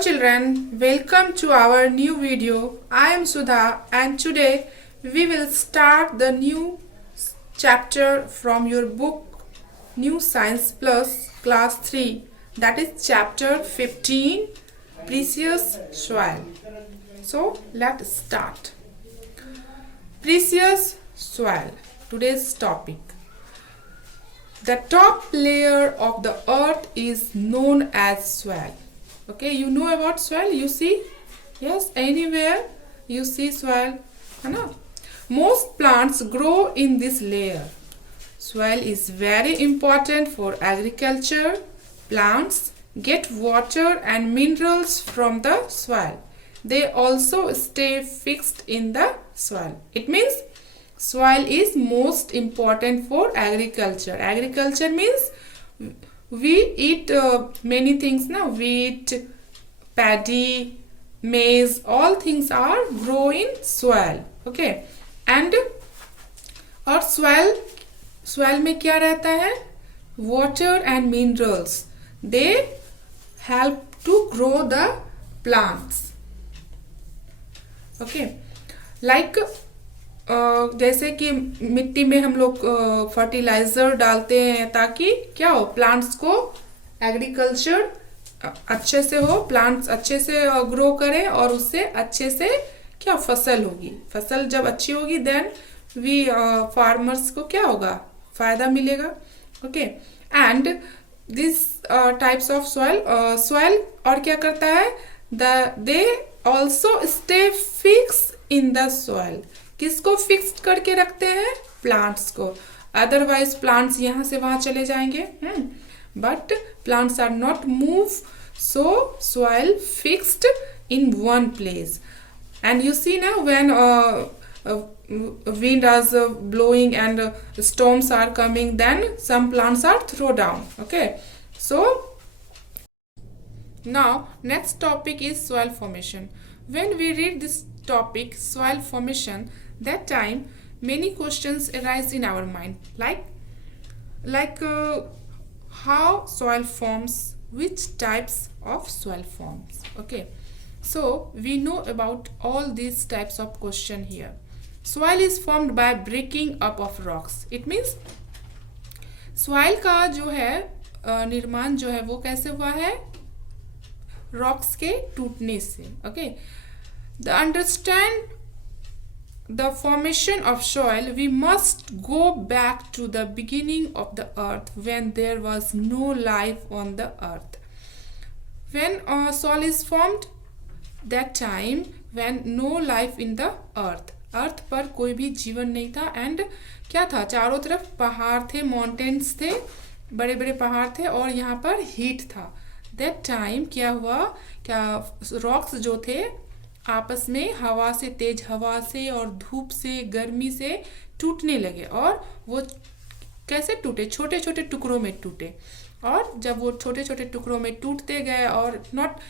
children, welcome to our new video. I am Sudha and today we will start the new chapter from your book New Science Plus Class 3, that is chapter 15, Precious Soil. So let's start. Precious Soil, today's topic. The top layer of the earth is known as soil. Okay, you know about soil, you see? Yes, anywhere you see soil, है ना? Most plants grow in this layer. Soil is very important for agriculture. Plants get water and minerals from the soil. They also stay fixed in the soil. It means soil is most important for agriculture. Agriculture means we eat many things now. Wheat, paddy, maize, all things are grow in soil. Okay, and और soil में क्या रहता है? Water and minerals. They help to grow the plants. Okay, like जैसे कि मिट्टी में हम लोग फर्टिलाइजर डालते हैं ताकि क्या हो, प्लांट्स को एग्रीकल्चर अच्छे से हो, प्लांट्स अच्छे से ग्रो करें और उससे अच्छे से क्या फसल होगी. फसल जब अच्छी होगी देन वी फार्मर्स को क्या होगा, फायदा मिलेगा. Okay, and this types of soil और क्या करता है, they also stay fix in the soil. किसको फिक्स्ड करके रखते हैं? प्लांट्स को. अदरवाइज प्लांट्स यहाँ से वहां चले जाएंगे. But plants are not move, so soil fixed in one place. And you see ना when wind is blowing and storms are coming, then some plants are thrown down. Okay, so now next topic is soil formation. When we read this topic, soil formation, that time many questions arise in our mind, like how soil forms, which types of soil forms. Okay, so we know about all these types of question here. Soil is formed by breaking up of rocks. It means soil का जो है निर्माण जो है वो कैसे हुआ है? रॉक्स के टूटने से. Okay, to understand the formation of soil, we must go back to the beginning of the earth when there was no life on the earth. When soil is formed, that time when no life in the earth. अर्थ पर कोई भी जीवन नहीं था. And क्या था, चारों तरफ पहाड़ थे, माउंटेन्स थे, बड़े बड़े पहाड़ थे और यहाँ पर हीट था. दैट टाइम क्या हुआ, क्या रॉक्स जो थे आपस में हवा से, तेज हवा से और धूप से, गर्मी से टूटने लगे. और वो कैसे टूटे? छोटे छोटे टुकड़ों में टूटे. और जब वो छोटे छोटे टुकड़ों में टूटते गए, और नॉट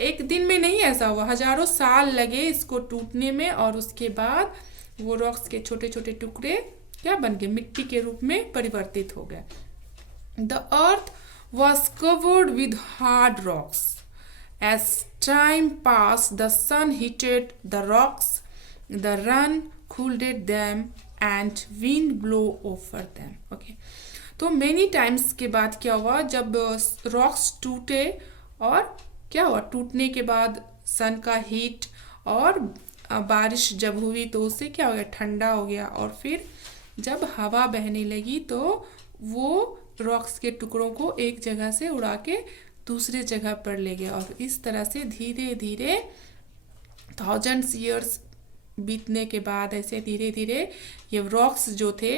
एक दिन में नहीं ऐसा हुआ, हजारों साल लगे इसको टूटने में. और उसके बाद वो रॉक्स के छोटे छोटे टुकड़े क्या बन गए? मिट्टी के रूप में परिवर्तित हो गए. The earth was covered with hard rocks. As time pass the sun heated the rocks, the rain cooled them and wind blow over them. Okay, तो मेनी टाइम्स के बाद क्या हुआ, जब रॉक्स टूटे और क्या हुआ, टूटने के बाद सन का हीट और बारिश जब हुई तो उससे क्या हो गया, ठंडा हो गया. और फिर जब हवा बहने लगी तो वो रॉक्स के टुकड़ों को एक जगह से उड़ा के दूसरे जगह पर ले गया. और इस तरह से धीरे धीरे थाउजेंड्स ईयर्स बीतने के बाद ऐसे धीरे धीरे ये रॉक्स जो थे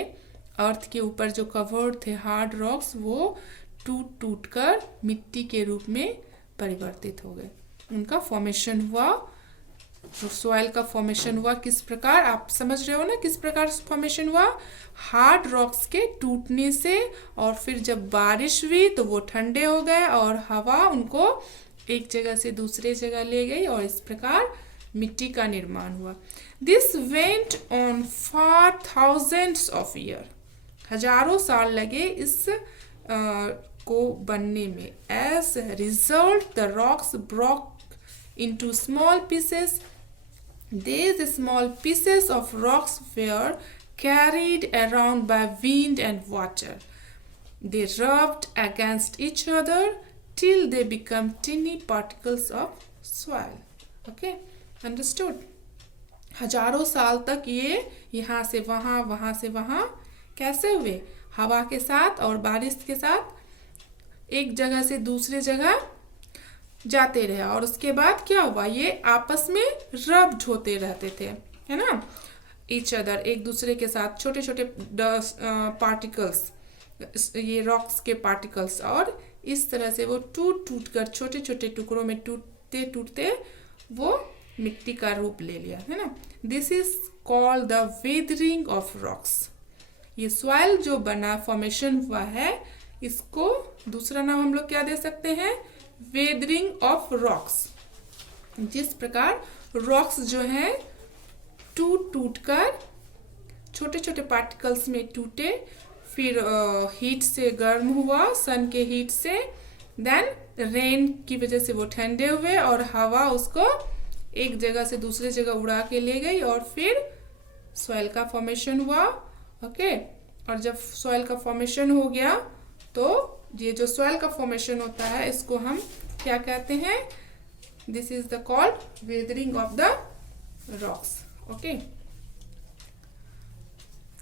अर्थ के ऊपर जो कवर्ड थे, हार्ड रॉक्स, वो टूट टूट कर मिट्टी के रूप में परिवर्तित हो गए. उनका फॉर्मेशन हुआ. तो सॉइल का फॉर्मेशन हुआ किस प्रकार, आप समझ रहे हो ना किस प्रकार फॉर्मेशन हुआ? हार्ड रॉक्स के टूटने से. और फिर जब बारिश हुई तो वो ठंडे हो गए और हवा उनको एक जगह से दूसरे जगह ले गई और इस प्रकार मिट्टी का निर्माण हुआ. This went on for thousands of year. हजारों साल लगे इस को बनने में. As result the rocks broke into small pieces. These small pieces of rocks were carried around by wind and water. They rubbed against each other till they become tiny particles of soil. Okay, understood? हजारों साल तक ये यहाँ से वहाँ से वहाँ कैसे हुए? हवा के साथ और बारिश के साथ एक जगह से दूसरे जगह जाते रहे, और उसके बाद क्या हुआ? ये आपस में रब्ड होते रहते थे, है ना, ईच अदर, एक दूसरे के साथ, छोटे छोटे पार्टिकल्स, ये रॉक्स के पार्टिकल्स, और इस तरह से वो टूट टूट कर छोटे छोटे टुकड़ों में टूटते टूटते वो मिट्टी का रूप ले लिया, है ना. This is called the weathering of rocks. ये सॉइल जो बना, फॉर्मेशन हुआ है, इसको दूसरा नाम हम लोग क्या दे सकते हैं? Weathering of rocks. जिस प्रकार रॉक्स जो है टूट टूट कर छोटे छोटे पार्टिकल्स में टूटे, फिर हीट से गर्म हुआ, सन के हीट से, देन रेन की वजह से वो ठंडे हुए और हवा उसको एक जगह से दूसरे जगह उड़ा के ले गई, और फिर सॉइल का फॉर्मेशन हुआ. ओके, और जब सॉइल का फॉर्मेशन हो गया तो ये जो सॉइल का फॉर्मेशन होता है इसको हम क्या कहते हैं? This is the called weathering of the rocks. Okay,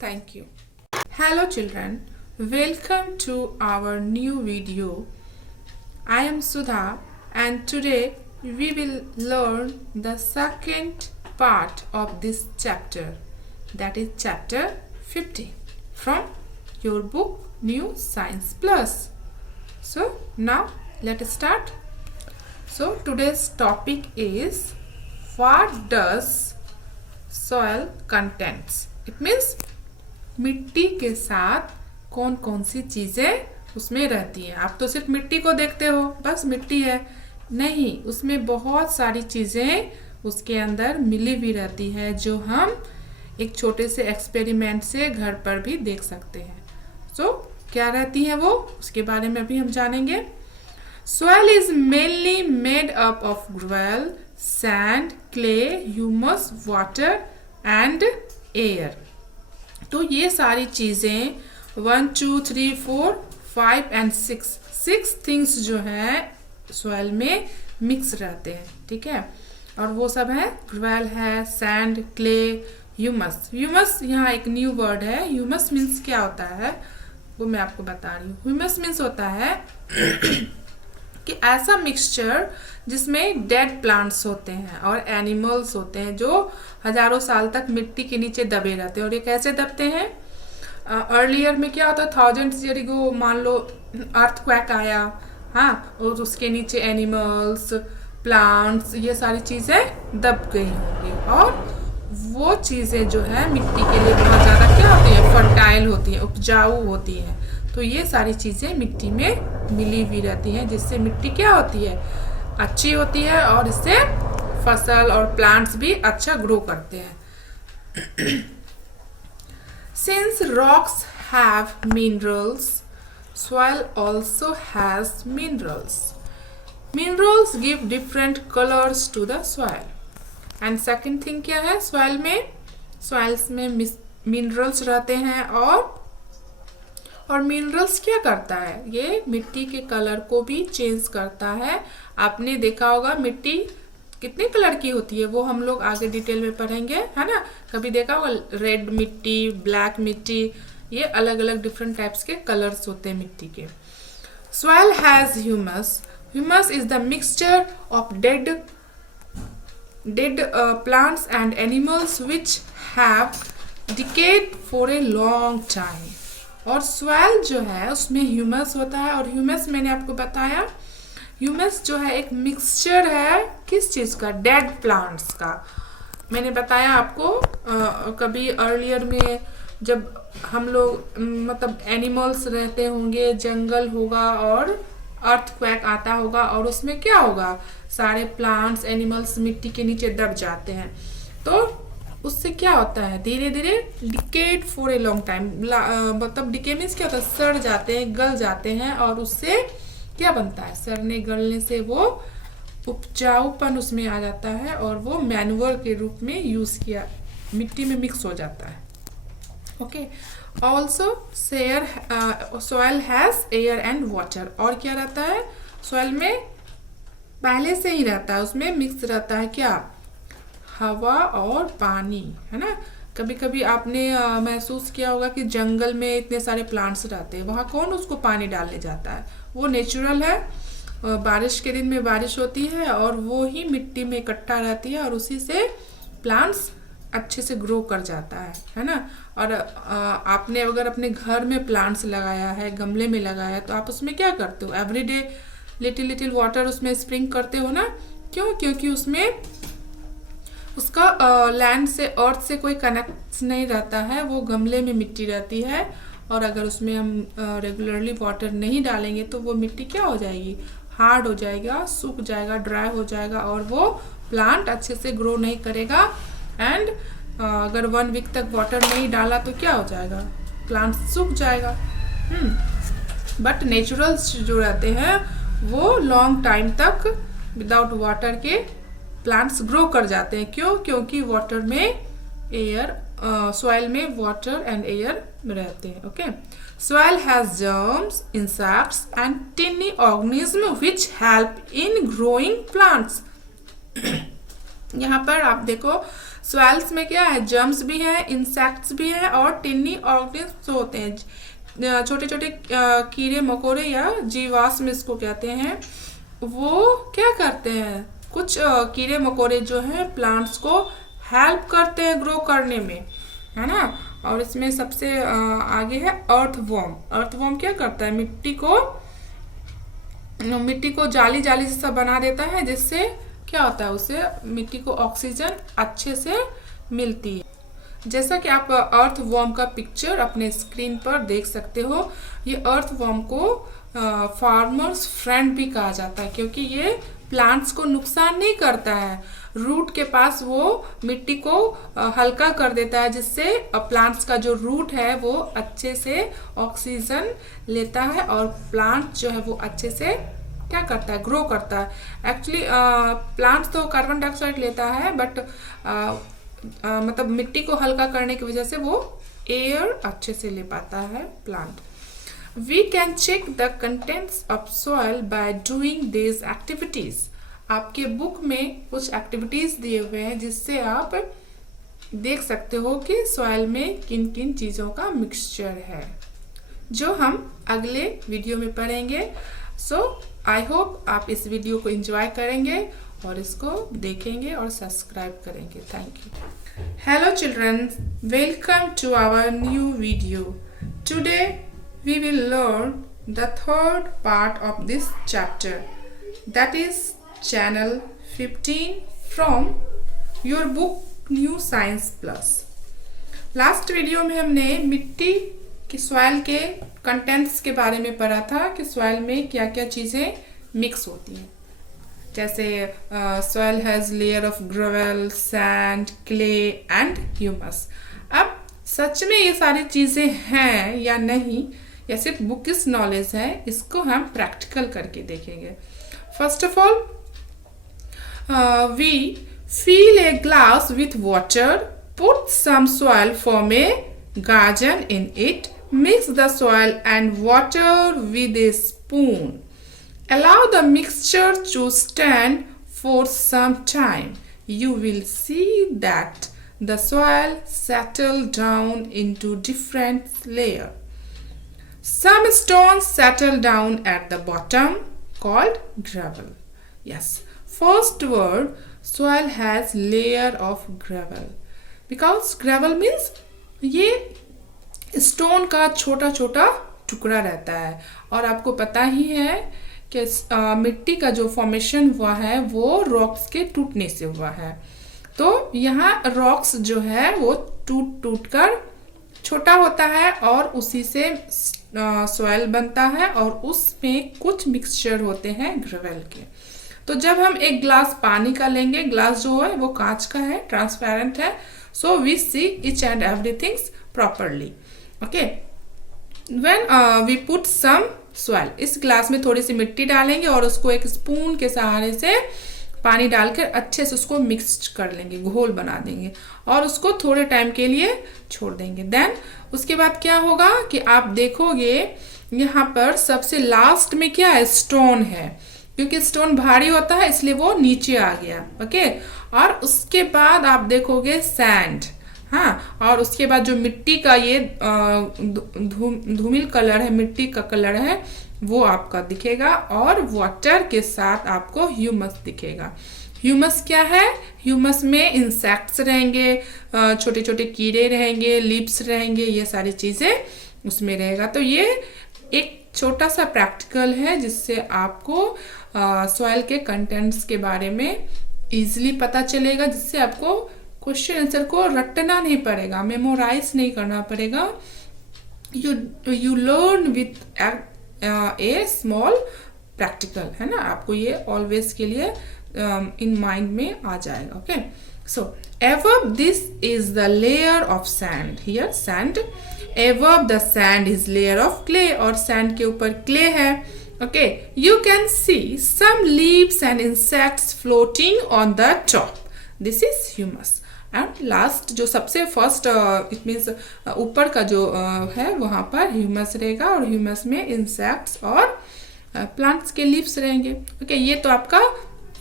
thank you. Hello children, welcome to our new video. I am Sudha and today we will learn the second part of this chapter, that is chapter 50 from your book New Science Plus. So now let us start. So today's topic is what does soil contains? It means मिट्टी के साथ कौन कौन सी चीज़ें उसमें रहती हैं. आप तो सिर्फ मिट्टी को देखते हो, बस मिट्टी है, नहीं, उसमें बहुत सारी चीज़ें उसके अंदर मिली भी रहती है जो हम एक छोटे से एक्सपेरिमेंट से घर पर भी देख सकते हैं. सो क्या रहती हैं वो, उसके बारे में भी हम जानेंगे. Soil is mainly made up of gravel, sand, clay, humus, water and air. तो ये सारी चीज़ें 1 2 3 4 5 and 6 थिंग्स जो है सॉइल में मिक्स रहते हैं, ठीक है. और वो सब है, ग्रेवल है, सैंड, क्ले, ह्यूमस. ह्यूमस यहाँ एक न्यू वर्ड है. ह्यूमस मीन्स क्या होता है वो मैं आपको बता रही हूँ. ह्यूमस मीन्स होता है कि ऐसा मिक्सचर जिसमें डेड प्लांट्स होते हैं और एनिमल्स होते हैं जो हजारों साल तक मिट्टी के नीचे दबे रहते हैं. और ये कैसे दबते हैं? अर्लियर में क्या होता है, थाउजेंड्स ईयर अगो मान लो अर्थक्वेक आया, हाँ, और उसके नीचे एनिमल्स, प्लांट्स, ये सारी चीज़ें दब गई होंगी, और वो चीज़ें जो है मिट्टी के लिए बहुत ज़्यादा क्या होती हैं? फर्टाइल होती हैं, उपजाऊ होती हैं. तो ये सारी चीज़ें मिट्टी में मिली हुई रहती हैं, जिससे मिट्टी क्या होती है? अच्छी होती है, और इससे फसल और प्लांट्स भी अच्छा ग्रो करते हैं. Since rocks have minerals, soil also has minerals. Minerals give different colors to the soil. And second thing क्या है? soils में minerals रहते हैं, और मिनरल्स क्या करता है? ये मिट्टी के कलर को भी चेंज करता है. आपने देखा होगा मिट्टी कितने कलर की होती है, वो हम लोग आगे डिटेल में पढ़ेंगे, है ना. कभी देखा होगा रेड मिट्टी, ब्लैक मिट्टी, ये अलग अलग डिफरेंट टाइप्स के कलर्स होते हैं मिट्टी के. Soil has humus. Humus is the mixture of dead plants and animals which have decayed for a long time. और सॉइल जो है उसमें ह्यूमस होता है, और ह्यूमस मैंने आपको बताया, ह्यूमस जो है एक मिक्सचर है किस चीज़ का? डेड प्लांट्स का. मैंने बताया आपको कभी अर्लियर में, जब हम लोग मतलब एनिमल्स रहते होंगे, जंगल होगा और अर्थक्वेक आता होगा, और उसमें क्या होगा? सारे प्लांट्स, एनिमल्स मिट्टी के नीचे दब जाते हैं. तो उससे क्या होता है? धीरे धीरे decade for a long time, मतलब डिके मीन्स क्या होता है? सड़ जाते हैं, गल जाते हैं, और उससे क्या बनता है? सड़ने गलने से वो उपजाऊपन उसमें आ जाता है और वो मैन्योर के रूप में यूज किया, मिट्टी में मिक्स हो जाता है। Okay, also soil has air and water. और क्या रहता है सॉइल में, पहले से ही रहता है, उसमें मिक्स रहता है क्या, हवा और पानी, है ना। कभी कभी आपने महसूस किया होगा कि जंगल में इतने सारे प्लांट्स रहते हैं, वहाँ कौन उसको पानी डालने जाता है, वो नेचुरल है। बारिश के दिन में बारिश होती है और वो ही मिट्टी में इकट्ठा रहती है और उसी से प्लांट्स अच्छे से ग्रो कर जाता है ना। और आपने अगर अपने घर में प्लांट्स लगाया है, गमले में लगाया है, तो आप उसमें क्या करते हो, एवरीडे लिटिल लिटिल वाटर उसमें स्प्रिंग करते हो ना। क्यों? क्योंकि उसमें उसका लैंड से, अर्थ से कोई कनेक्ट नहीं रहता है, वो गमले में मिट्टी रहती है। और अगर उसमें हम रेगुलरली वाटर नहीं डालेंगे तो वो मिट्टी क्या हो जाएगी, हार्ड हो जाएगा, सूख जाएगा, ड्राई हो जाएगा और वो प्लांट अच्छे से ग्रो नहीं करेगा। एंड अगर 1 वीक तक वाटर नहीं डाला तो क्या हो जाएगा, प्लांट सूख जाएगा। बट नेचुरल्स जो रहते हैं वो लॉन्ग टाइम तक विदाउट वाटर के प्लांट्स ग्रो कर जाते हैं। क्यों? क्योंकि वाटर में एयर, सॉइल में वाटर एंड एयर रहते हैं। Okay, soil has germs, insects and टिनी organism which help in growing plants. यहाँ पर आप देखो सॉइल्स में क्या है, जर्म्स भी है, इंसेक्ट्स भी है और टिनी ऑर्गेनिज्म होते हैं, छोटे छोटे कीड़े मकोड़े या जीवाश्म इसको कहते हैं। वो क्या करते हैं, कुछ कीड़े मकोड़े जो हैं प्लांट्स को हेल्प करते हैं ग्रो करने में, है ना। और इसमें सबसे आगे है अर्थवॉर्म। अर्थवॉर्म क्या करता है, मिट्टी को जाली जाली से सब बना देता है, जिससे क्या होता है, उसे मिट्टी को ऑक्सीजन अच्छे से मिलती है। जैसा कि आप अर्थवॉर्म का पिक्चर अपने स्क्रीन पर देख सकते हो, ये अर्थवॉर्म को फार्मर्स फ्रेंड भी कहा जाता है, क्योंकि ये प्लांट्स को नुकसान नहीं करता है। रूट के पास वो मिट्टी को हल्का कर देता है, जिससे प्लांट्स का जो रूट है वो अच्छे से ऑक्सीजन लेता है और प्लांट जो है वो अच्छे से क्या करता है, ग्रो करता है। एक्चुअली प्लांट्स तो कार्बन डाइऑक्साइड लेता है, बट मतलब मिट्टी को हल्का करने की वजह से वो एयर अच्छे से ले पाता है plant. We can check the contents of soil by doing these activities. आपके बुक में कुछ एक्टिविटीज दिए हुए हैं जिससे आप देख सकते हो कि सॉइल में किन किन चीज़ों का मिक्सचर है, जो हम अगले वीडियो में पढ़ेंगे। सो आई होप आप इस वीडियो को एंजॉय करेंगे और इसको देखेंगे और सब्सक्राइब करेंगे। Thank you. Hello children, welcome to our new video. Today we will learn the third part of this chapter, that is channel 15 from your book New Science Plus. Last video में हमने मिट्टी की, soil के contents के बारे में पढ़ा था कि सॉइल में क्या क्या चीज़ें मिक्स होती हैं। जैसे soil has layer of gravel, sand, clay and humus. अब सच में ये सारी चीज़ें हैं या नहीं, या सिर्फ बुकिश नॉलेज है, इसको हम प्रैक्टिकल करके देखेंगे। First of all, we fill a glass with water, put some soil, form a garden in it, mix the soil and water with a spoon. Allow the mixture to stand for some time. You will see that the soil settle down into different layers. Some stones settle down at the bottom, called gravel. Yes, first word, soil has layer of gravel. Because gravel means ये stone का छोटा छोटा टुकड़ा रहता है। और आपको पता ही है कि मिट्टी का जो फॉर्मेशन हुआ है वो रॉक्स के टूटने से हुआ है। तो यहाँ रॉक्स जो है वो टूट टूट कर छोटा होता है और उसी से सॉइल बनता है और उसमें कुछ मिक्सचर होते हैं ग्रेवल के। तो जब हम एक ग्लास पानी का लेंगे, ग्लास जो है वो कांच का है, ट्रांसपेरेंट है, so we see each and everything properly. Okay, when we put some soil, इस ग्लास में थोड़ी सी मिट्टी डालेंगे और उसको एक स्पून के सहारे से पानी डालकर अच्छे से उसको मिक्स कर लेंगे, घोल बना देंगे और उसको थोड़े टाइम के लिए छोड़ देंगे। देन उसके बाद क्या होगा कि आप देखोगे यहाँ पर सबसे लास्ट में क्या है, स्टोन है, क्योंकि स्टोन भारी होता है इसलिए वो नीचे आ गया। ओके, और उसके बाद आप देखोगे सैंड, हाँ, और उसके बाद जो मिट्टी का ये धूमिल कलर है, मिट्टी का कलर है, वो आपका दिखेगा और वाटर के साथ आपको ह्यूमस दिखेगा। ह्यूमस क्या है, ह्यूमस में इंसेक्ट्स रहेंगे, छोटे छोटे कीड़े रहेंगे, लीव्स रहेंगे, ये सारी चीज़ें उसमें रहेगा। तो ये एक छोटा सा प्रैक्टिकल है जिससे आपको सॉइल के कंटेंट्स के बारे में इजीली पता चलेगा, जिससे आपको क्वेश्चन आंसर को रटना नहीं पड़ेगा, मेमोराइज नहीं करना पड़ेगा। You learn with A small practical, है ना, आपको ये ऑलवेज के लिए इन माइंड में आ जाएगा। Okay, so above this is the layer of sand, here sand, above the sand is layer of clay, और sand के ऊपर clay है। okay, you can see some leaves and insects floating on the top, this is humus। And last जो सबसे first it means ऊपर का जो है वहाँ पर ह्यूमस रहेगा और ह्यूमस में इंसेक्ट्स और प्लांट्स के लीव्स रहेंगे। ओके, ये तो आपका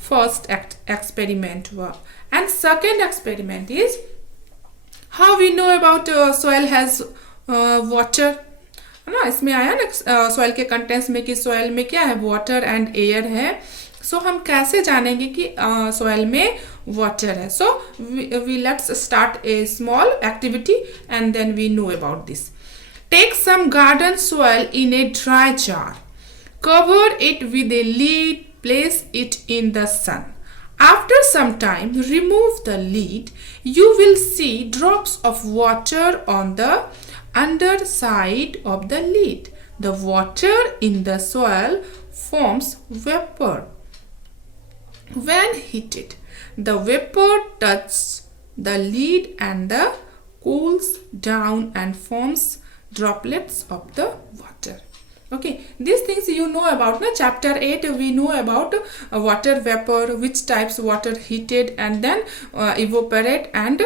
फर्स्ट एक्सपेरिमेंट हुआ। And second experiment is how we know about soil has water, है ना, इसमें आया ना सॉइल के कंटेंट्स में कि सॉइल में क्या है, वाटर एंड एयर है। सो हम कैसे जानेंगे कि सॉइल में वाटर है? So we let's start a small activity and then we know about this. Take some garden soil in a dry jar, cover it with a lid, place it in the sun. After some time, remove the lid. You will see drops of water on the underside of the lid. The water in the soil forms vapor. When heated, the vapor touches the lid and the cools down and forms droplets of the water. Okay, these things you know about na, chapter 8 we know about water vapor, which types water heated and then evaporate, and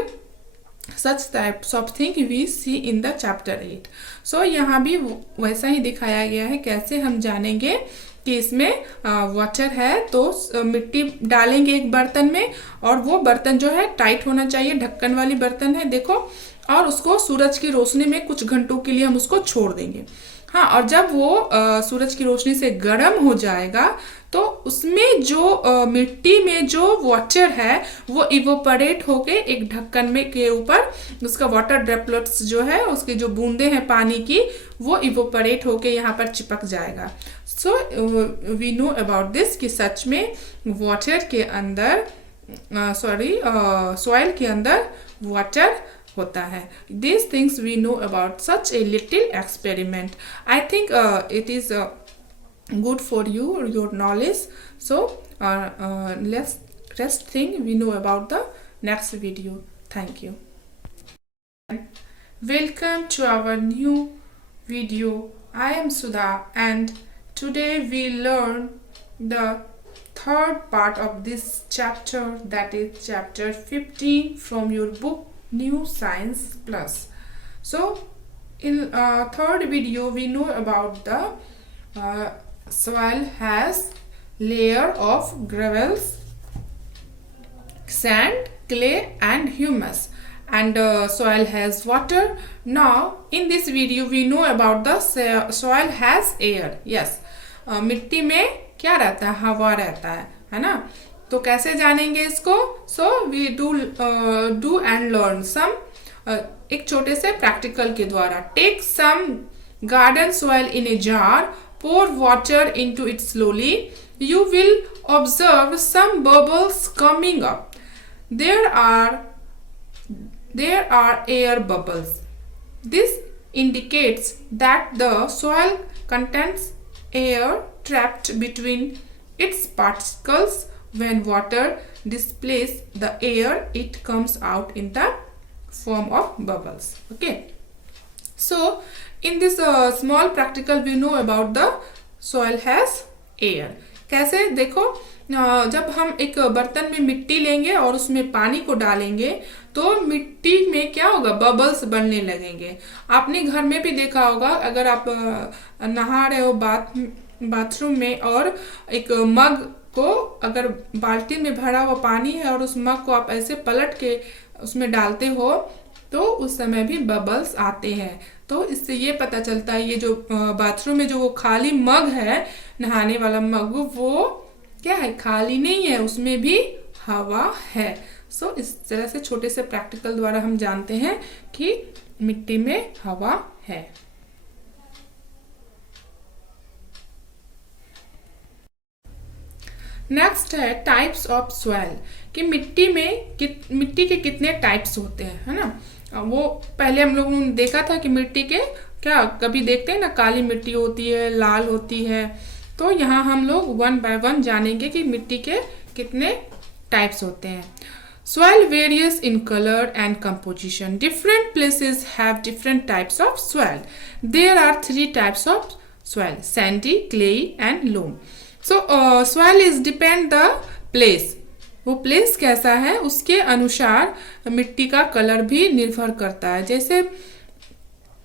such types of thing we see in the chapter 8. so यहाँ भी वैसा ही दिखाया गया है कैसे हम जानेंगे कि इसमें वाटर है। तो मिट्टी डालेंगे एक बर्तन में और वो बर्तन जो है टाइट होना चाहिए, ढक्कन वाली बर्तन है देखो, और उसको सूरज की रोशनी में कुछ घंटों के लिए हम उसको छोड़ देंगे। हाँ, और जब वो सूरज की रोशनी से गर्म हो जाएगा तो उसमें जो मिट्टी में जो वाटर है वो इवोपरेट होके एक ढक्कन में के ऊपर उसका वाटर ड्रॉपलेट्स जो है, उसकी जो बूंदे हैं पानी की, वो इवोपरेट होके यहाँ पर चिपक जाएगा। So we know about this कि सच में वाटर के अंदर सॉइल के अंदर वाटर होता है। These things we know about such a little experiment. I think it is good for you or your knowledge. So let's rest thing we know about the next video. Thank you. Welcome to our new video. I am Sudha and today we learn the third part of this chapter, that is chapter 15 from your book New Science Plus. So in third video we know about the soil has layer of gravels, sand, clay and humus, and soil has water. Now in this video we know about the soil has air. Yes, मिट्टी में क्या रहता है, हवा रहता है ना। तो कैसे जानेंगे इसको? So we do and learn some, एक छोटे से प्रैक्टिकल के द्वारा। Take some garden soil in a jar, pour water into it slowly. You will observe some bubbles coming up. There are air bubbles. This indicates that the soil contains air trapped between its particles. When water displaces the air, it comes out in the form of bubbles. Okay. So in this small practical we know about the soil has air. कैसे? देखो, जब हम एक बर्तन में मिट्टी लेंगे और उसमें पानी को डालेंगे तो मिट्टी में क्या होगा, बबल्स बनने लगेंगे। आपने घर में भी देखा होगा, अगर आप नहा रहे हो बाथरूम में और एक मग को, अगर बाल्टी में भरा हुआ पानी है और उस मग को आप ऐसे पलट के उसमें डालते हो तो उस समय भी बबल्स आते हैं। तो इससे ये पता चलता है ये जो बाथरूम में जो वो खाली मग है, नहाने वाला मग, वो क्या है, खाली नहीं है, उसमें भी हवा है। सो इस तरह से छोटे से प्रैक्टिकल द्वारा हम जानते हैं कि मिट्टी में हवा है। नेक्स्ट है टाइप्स ऑफ सॉइल, कि मिट्टी के कितने टाइप्स होते हैं, है ना। वो पहले हम लोगों ने देखा था कि मिट्टी के क्या, कभी देखते हैं ना, काली मिट्टी होती है, लाल होती है। तो यहाँ हम लोग वन बाय वन जानेंगे कि मिट्टी के कितने टाइप्स होते हैं। Soil varies in color and composition. Different places have different types of soil. There are 3 types of soil: sandy, clay and loam. So soil is depend the place. वो place कैसा है उसके अनुसार मिट्टी का कलर भी निर्भर करता है।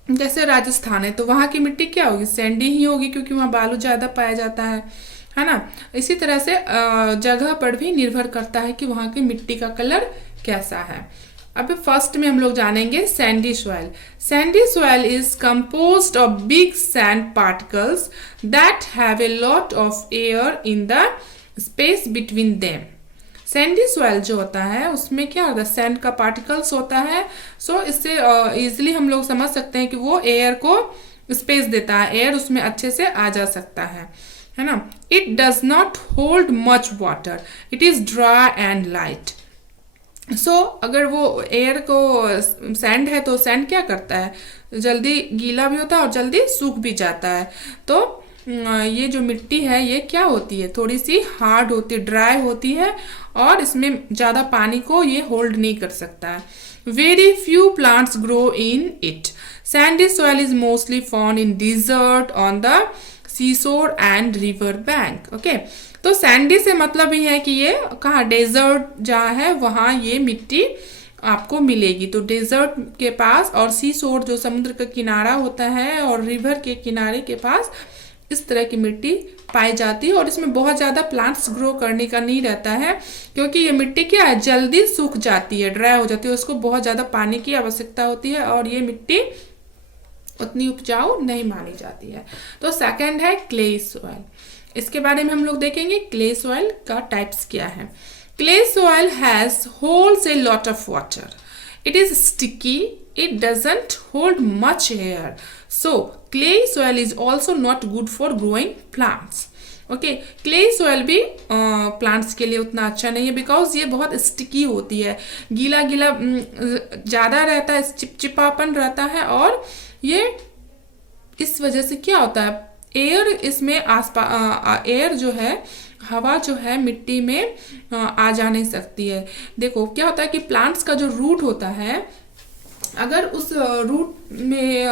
जैसे राजस्थान है तो वहाँ की मिट्टी क्या होगी, सैंडी ही होगी, क्योंकि वहाँ बालू ज़्यादा पाया जाता है ना। इसी तरह से जगह पर भी निर्भर करता है कि वहाँ की मिट्टी का कलर कैसा है। अब फर्स्ट में हम लोग जानेंगे Sandy soil. Sandy soil is composed of big sand particles that have a lot of air in the space between them. Sandy soil जो होता है उसमें क्या होता है, सैंड का पार्टिकल्स होता है। सो इससे इजिली हम लोग समझ सकते हैं कि वो एयर को स्पेस देता है, एयर उसमें अच्छे से आ जा सकता है ना। It does not hold much water, it is dry and light. So अगर वो एयर को, सैंड है तो सैंड क्या करता है, जल्दी गीला भी होता है और जल्दी सूख भी जाता है। तो ये जो मिट्टी है ये क्या होती है, थोड़ी सी हार्ड होती है, ड्राई होती है और इसमें ज़्यादा पानी को ये होल्ड नहीं कर सकता है। Very few plants grow in it. Sandy soil is mostly found in desert, on the seashore and river bank. Okay, तो सैंडी से मतलब ही है कि ये कहाँ, डेजर्ट जहाँ है वहाँ ये मिट्टी आपको मिलेगी। तो डेजर्ट के पास और सीशोर जो समुद्र का किनारा होता है और रिवर के किनारे के पास इस तरह की मिट्टी पाई जाती है। और इसमें बहुत ज़्यादा प्लांट्स ग्रो करने का नहीं रहता है, क्योंकि ये मिट्टी क्या है, जल्दी सूख जाती है, ड्राई हो जाती है, उसको बहुत ज़्यादा पानी की आवश्यकता होती है और ये मिट्टी उतनी उपजाऊ नहीं मानी जाती है। तो सेकंड है क्ले सॉइल। इसके बारे में हम लोग देखेंगे क्ले सॉइल का टाइप्स क्या है। Clay soil has holds a lot of water, it is sticky, it doesn't hold much air, so clay soil is also not good for growing plants. Okay, clay soil भी plants के लिए उतना अच्छा नहीं है, because ये बहुत sticky होती है, गीला गीला ज़्यादा रहता है, चिपचिपापन रहता है और ये इस वजह से क्या होता है, एयर इसमें एयर जो है, हवा जो है मिट्टी में आ जा नहीं सकती है। देखो क्या होता है कि प्लांट्स का जो रूट होता है, अगर उस रूट में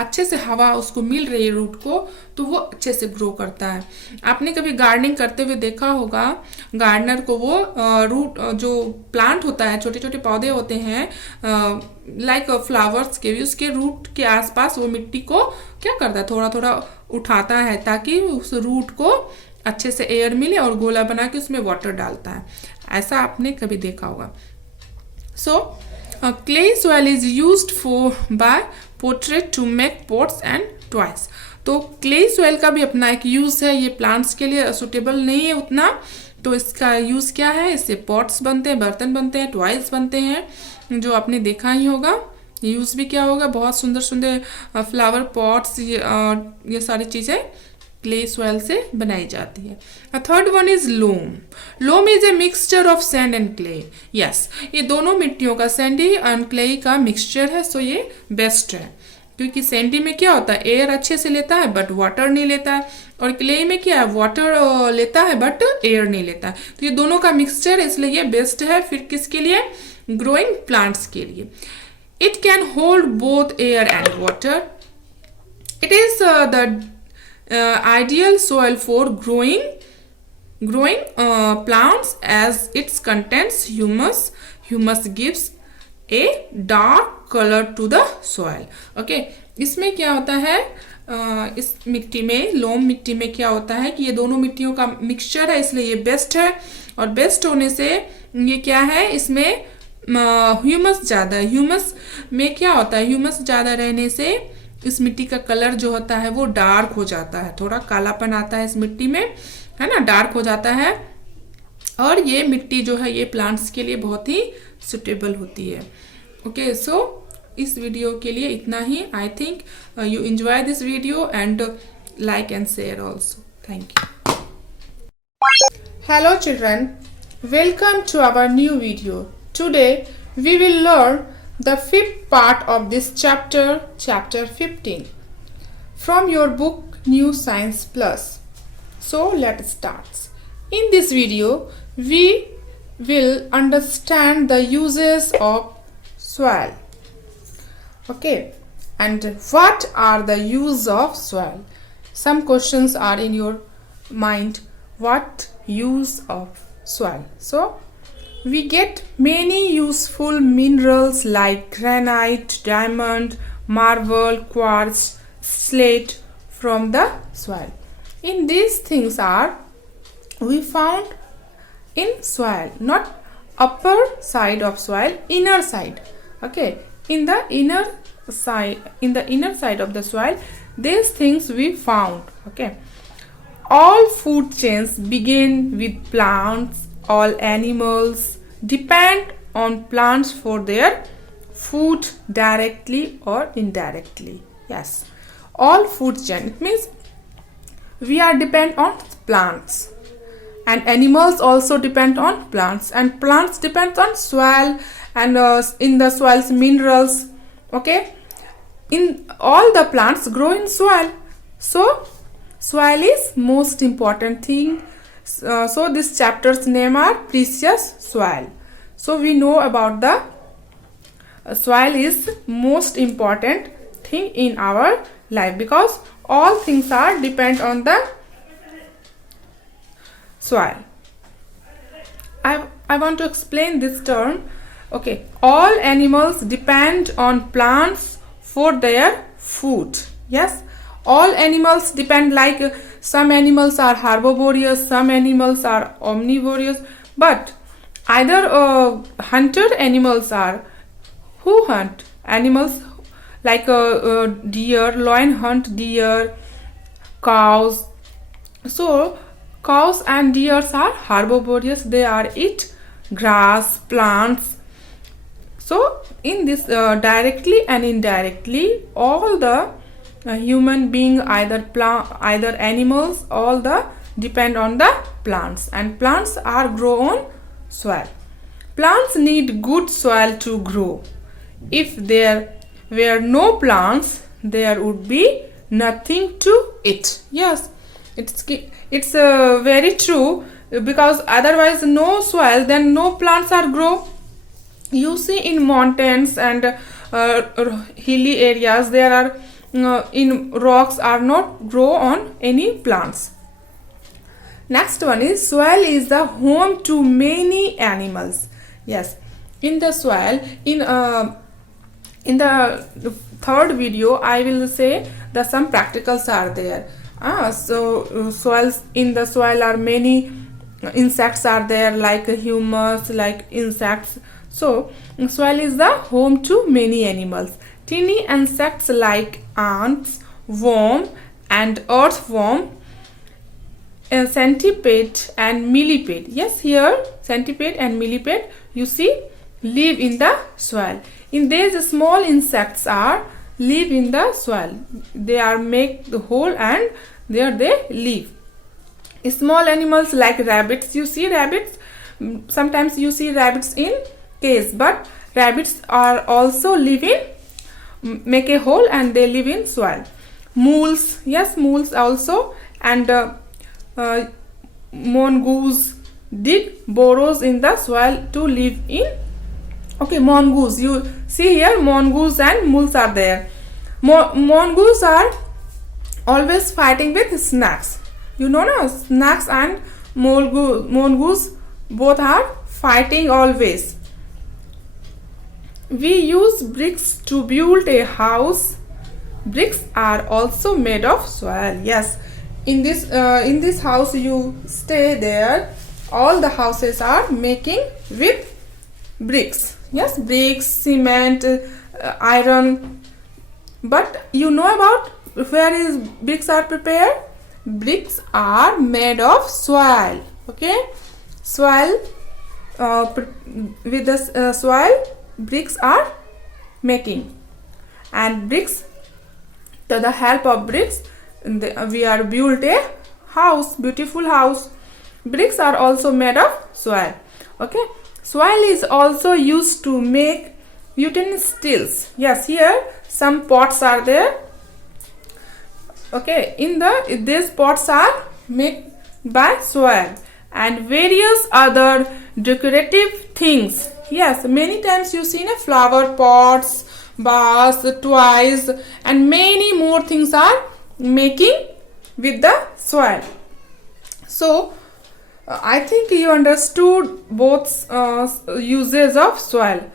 अच्छे से हवा उसको मिल रही है रूट को, तो वो अच्छे से ग्रो करता है। आपने कभी गार्डनिंग करते हुए देखा होगा, गार्डनर को वो रूट जो प्लांट होता है, छोटे छोटे पौधे होते हैं लाइक फ्लावर्स के भी, उसके रूट के आसपास वो मिट्टी को क्या करता है, थोड़ा थोड़ा उठाता है ताकि उस रूट को अच्छे से एयर मिले और गोला बना के उसमें वाटर डालता है। ऐसा आपने कभी देखा होगा। So clay soil is used by potters to make pots and toys. तो क्ले सॉइल का भी अपना एक यूज़ है, ये प्लांट्स के लिए सुटेबल नहीं है उतना, तो इसका यूज़ क्या है, इससे पॉट्स बनते हैं, बर्तन बनते हैं, टॉयज बनते हैं, जो आपने देखा ही होगा। यूज़ भी क्या होगा, बहुत सुंदर सुंदर फ्लावर पॉट्स, ये सारी चीज़ें क्ले सॉइल से बनाई जाती है। Third one is loam. Loam is a mixture of sand and clay. Yes, ये दोनों मिट्टियों का, सैंडी एंड क्ले का मिक्सचर है, सो ये बेस्ट है। क्योंकि सैंडी में क्या होता है, एयर अच्छे से लेता है बट वाटर नहीं लेता है, और क्ले में क्या है, वाटर लेता है बट एयर नहीं लेता है। तो ये दोनों का मिक्सचर है, इसलिए ये बेस्ट है। फिर किसके लिए, ग्रोइंग प्लांट्स के लिए। It can hold both air and water. It is the ideal soil for growing growing plants as its contains humus. Humus gives a dark color to the soil. Okay, इसमें क्या होता है, इस मिट्टी में, लोम मिट्टी में क्या होता है कि ये दोनों मिट्टियों का मिक्सचर है, इसलिए ये बेस्ट है। और बेस्ट होने से ये क्या है, इसमें ह्यूमस ज़्यादा है। ह्यूमस में क्या होता है, ह्यूमस ज़्यादा रहने से इस मिट्टी का कलर जो होता है वो डार्क हो जाता है, थोड़ा कालापन आता है इस मिट्टी में, है ना, डार्क हो जाता है। और ये मिट्टी जो है ये प्लांट्स के लिए बहुत ही सुटेबल होती है। ओके, सो इस वीडियो के लिए इतना ही। I think you enjoy this video and like and share also. Thank you. Hello children, welcome to our new video. Today we will learn the fifth part of this chapter, chapter 15, from your book New Science Plus. So let's start. In this video, we will understand the uses of soil. Okay, and what are the use of soil? Some questions are in your mind. What use of soil? So we get many useful minerals like granite, diamond, marble, quartz, slate from the soil. In these things are we found in soil, not upper side of soil, inner side. Okay, in the inner side of the soil, these things we found. Okay, all food chains begin with plants. All animals depend on plants for their food directly or indirectly. Yes, all food chain, it means we are depend on plants, and animals also depend on plants, and plants depend on soil and in the soil's minerals. Okay, in all the plants grow in soil, so soil is most important thing. So this chapter's name are precious soil. So we know about the soil is most important thing in our life, because all things are depend on the soil. I want to explain this term. Okay, all animals depend on plants for their food. Yes, all animals depend, like some animals are herbivorous, some animals are omnivorous, but either hunter animals are who hunt animals like deer, lion hunt deer, cows. So cows and deers are herbivorous, they are eat grass, plants. So in this directly and indirectly, all the human being, either animals, all the depend on the plants, and plants are grow on soil. Plants need good soil to grow. If there were no plants, there would be nothing to eat. Yes, it's very true, because otherwise no soil, then no plants are grow. You see in mountains and hilly areas, there are in rocks are not grow on any plants. Next one is soil is the home to many animals. Yes, in the soil, in the third video I will say that some practicals are there. So soils, in the soil are many insects are there, like humus, like insects. So soil is the home to many animals. Tiny insects like ants, worm and earthworm, centipede and millipede. Yes, here centipede and millipede, you see, live in the soil. In these small insects are live in the soil. They are make the hole and there they live. Small animals like rabbits, you see rabbits, sometimes you see rabbits in cage, but rabbits are also live in, make a hole and they live in soil. Moles, yes, moles also, and mongoose dig burrows in the soil to live in. Okay, mongoose, you see here mongoose and moles are there. Mongoose are always fighting with snakes, you know, no, snakes and mongoose, both are fighting always. We use bricks to build a house. Bricks are also made of soil. Yes, in this house you stay there. All the houses are making with bricks. Yes, bricks, cement, iron. But you know about where is bricks are prepared? Bricks are made of soil. Okay, soil. With the soil, bricks are making, and bricks, to the help of bricks, we are built a house, beautiful house. Bricks are also made of soil. Okay, soil is also used to make utensils. Yes, here some pots are there. Okay, these pots are made by soil, and various other decorative things. Yes, many times you see flower pots, vase, toys, and many more things are making with the soil. So I think you understood both uses of soil.